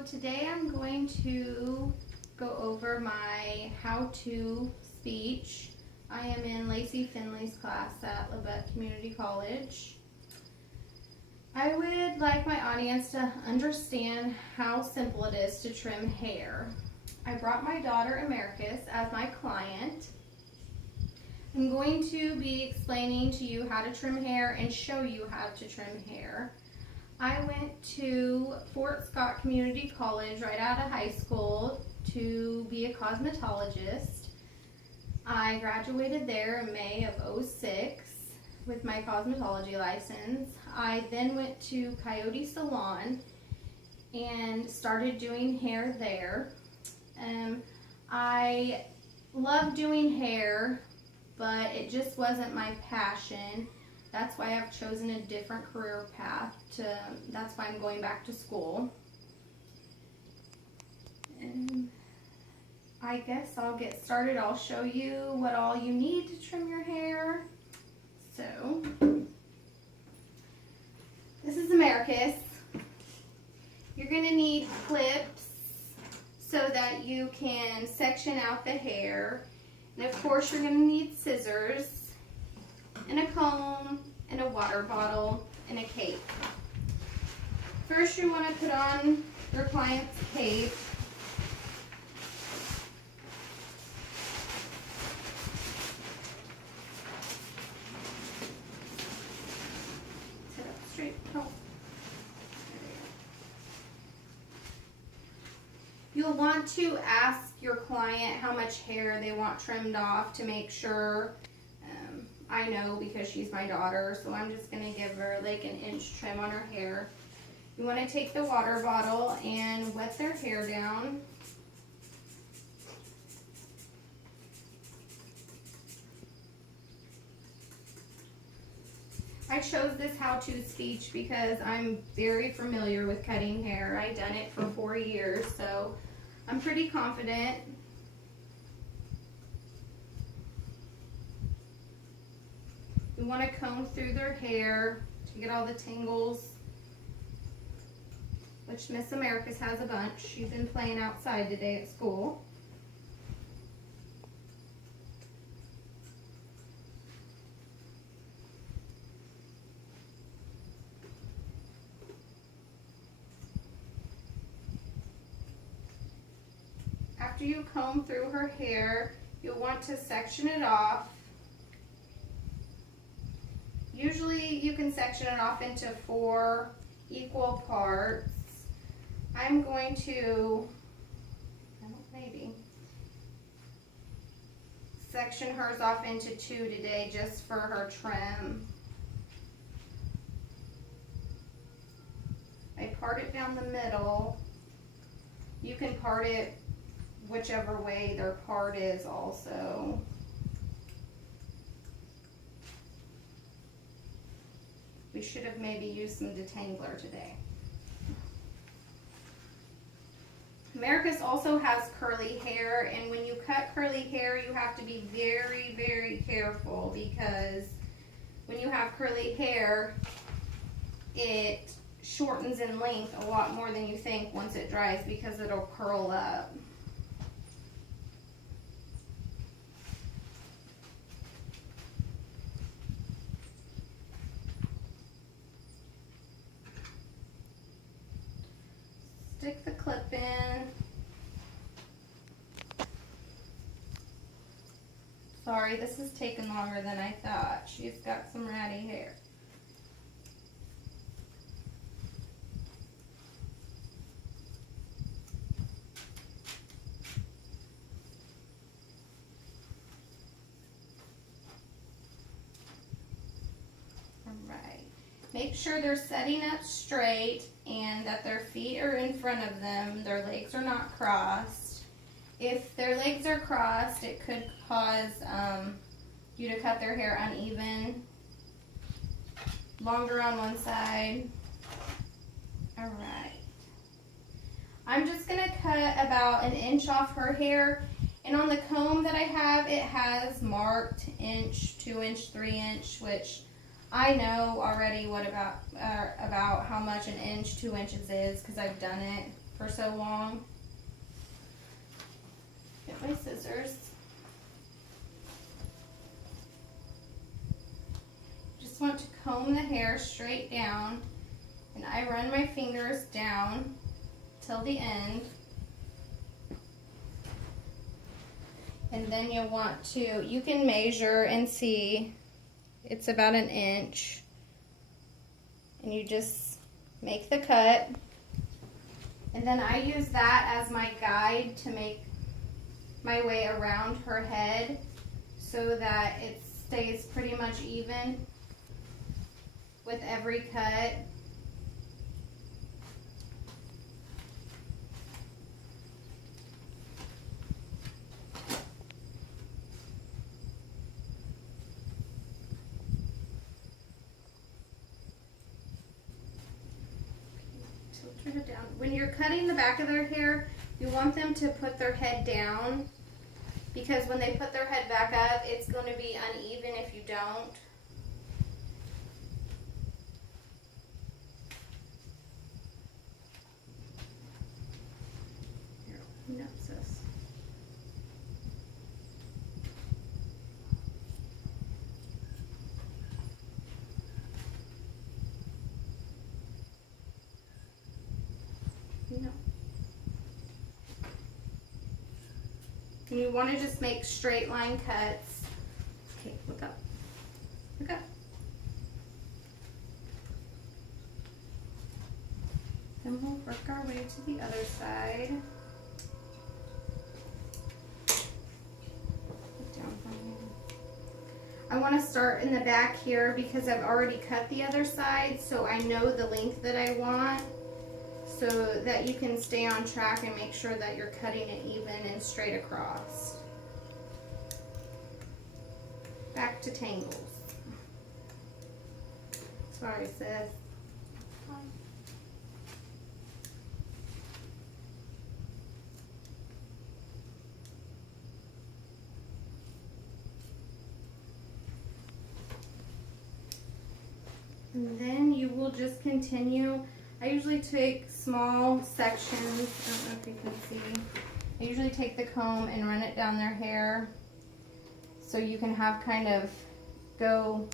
So today I'm going to go over my how-to speech. I am in Lacey Finley's class at Lubbock Community College. I would like my audience to understand how simple it is to trim hair. I brought my daughter Americus as my client. I'm going to be explaining to you how to trim hair and show you how to trim hair. I went to Fort Scott Community College right out of high school to be a cosmetologist. I graduated there in May of '06 with my cosmetology license. I then went to Coyote Salon and started doing hair there. I love doing hair, but it just wasn't my passion. That's why I've chosen a different career path. That's why I'm going back to school. And I guess I'll get started. I'll show you what all you need to trim your hair. So, this is Americus. You're going to need clips so that you can section out the hair. And of course you're going to need scissors, and a comb, and a water bottle, and a cape. First you want to put on your client's cape. Sit up straight. Oh. You'll want to ask your client how much hair they want trimmed off to make sure. I know because she's my daughter, so I'm just going to give her like an inch trim on her hair. You want to take the water bottle and wet their hair down. I chose this how-to speech because I'm very familiar with cutting hair. I've done it for 4 years, so I'm pretty confident. You want to comb through their hair to get all the tangles, which Miss Americus has a bunch. She's been playing outside today at school. After you comb through her hair, you'll want to section it off. Usually you can section it off into 4 equal parts. I'm going to, maybe, section hers off into 2 today just for her trim. I part it down the middle. You can part it whichever way their part is also. We should have maybe used some detangler today. Americus also has curly hair, and when you cut curly hair, you have to be very, very careful because when you have curly hair, it shortens in length a lot more than you think once it dries because it'll curl up. Stick the clip in. Sorry, this is taking longer than I thought. She's got some ratty hair. Alright. Make sure they're setting up straight and that their feet are in front of them. Their legs are not crossed. If their legs are crossed, it could cause you to cut their hair uneven. Longer on one side. Alright. I'm just going to cut about 1 inch off her hair. And on the comb that I have, it has marked inch, 2 inch, 3 inch, which I know already what about how much 1 inch, 2 inches is because I've done it. for so long. Get my scissors. Just want to comb the hair straight down, and I run my fingers down till the end. And then you'll want to, you can measure and see, it's about 1 inch. And you just make the cut. And then I use that as my guide to make my way around her head so that it stays pretty much even with every cut. Tilt her head down. When you're cutting the back of their hair, you want them to put their head down, because when they put their head back up, it's going to be uneven if you don't. Here, clean up, sis. No. And you want to just make straight line cuts. Okay, look up. Look up. Then we'll work our way to the other side. Put down from here. I want to start in the back here because I've already cut the other side, so I know the length that I want, so that you can stay on track and make sure that you're cutting it even and straight across. Back to tangles. Sorry, sis. And then you will just continue. I usually take small sections. I don't know if you can see. I usually take the comb and run it down their hair, so you can have kind of go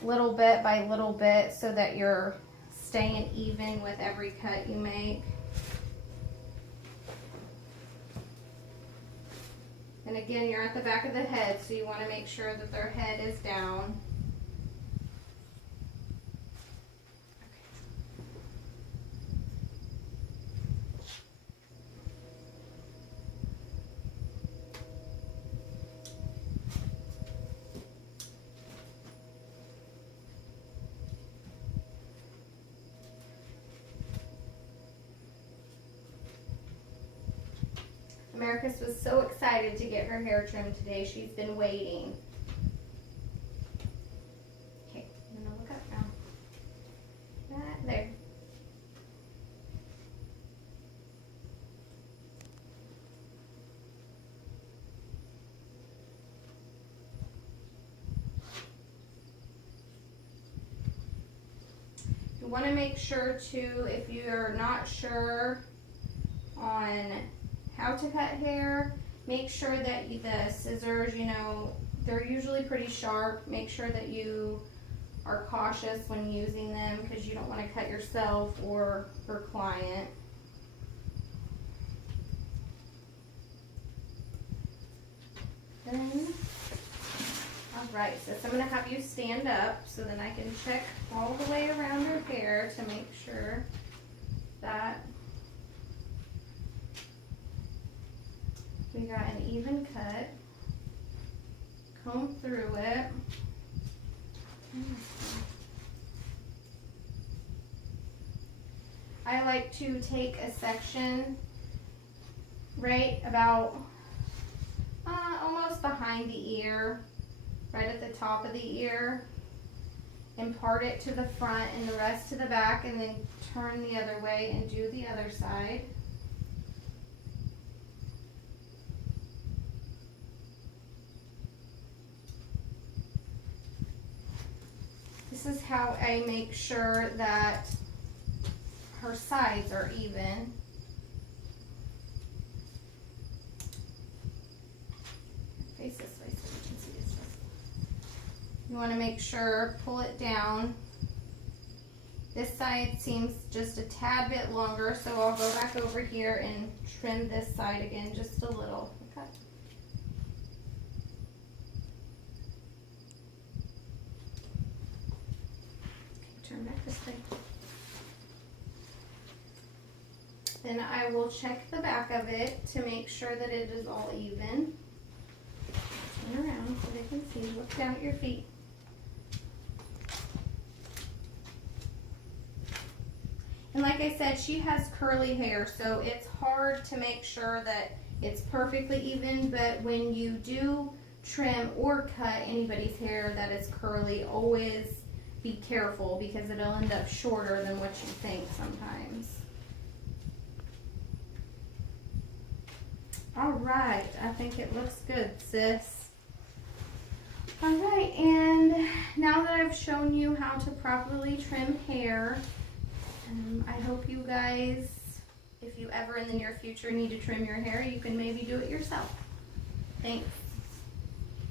little bit by little bit so that you're staying even with every cut you make. And again, you're at the back of the head, so you want to make sure that their head is down. Americus was so excited to get her hair trimmed today. She's been waiting. Okay, I'm gonna look up now. That there. You want to make sure too, if you're not sure on how to cut hair, make sure that the scissors, you know, they're usually pretty sharp. Make sure that you are cautious when using them, because you don't want to cut yourself or your client. Then, alright, so I'm going to have you stand up so then I can check all the way around her hair to make sure that we got an even cut. Comb through it. I like to take a section right about almost behind the ear, right at the top of the ear, and part it to the front and the rest to the back, and then turn the other way and do the other side. This is how I make sure that her sides are even. You want to make sure, pull it down. This side seems just a tad bit longer, so I'll go back over here and trim this side again just a little. Okay. Turn back this way. Then I will check the back of it to make sure that it is all even. Turn around so they can see. Look down at your feet. And like I said, she has curly hair, so it's hard to make sure that it's perfectly even, but when you do trim or cut anybody's hair that is curly, always be careful because it'll end up shorter than what you think sometimes. All right, I think it looks good, sis. All right, and now that I've shown you how to properly trim hair, I hope you guys, if you ever in the near future need to trim your hair, you can maybe do it yourself. Thanks.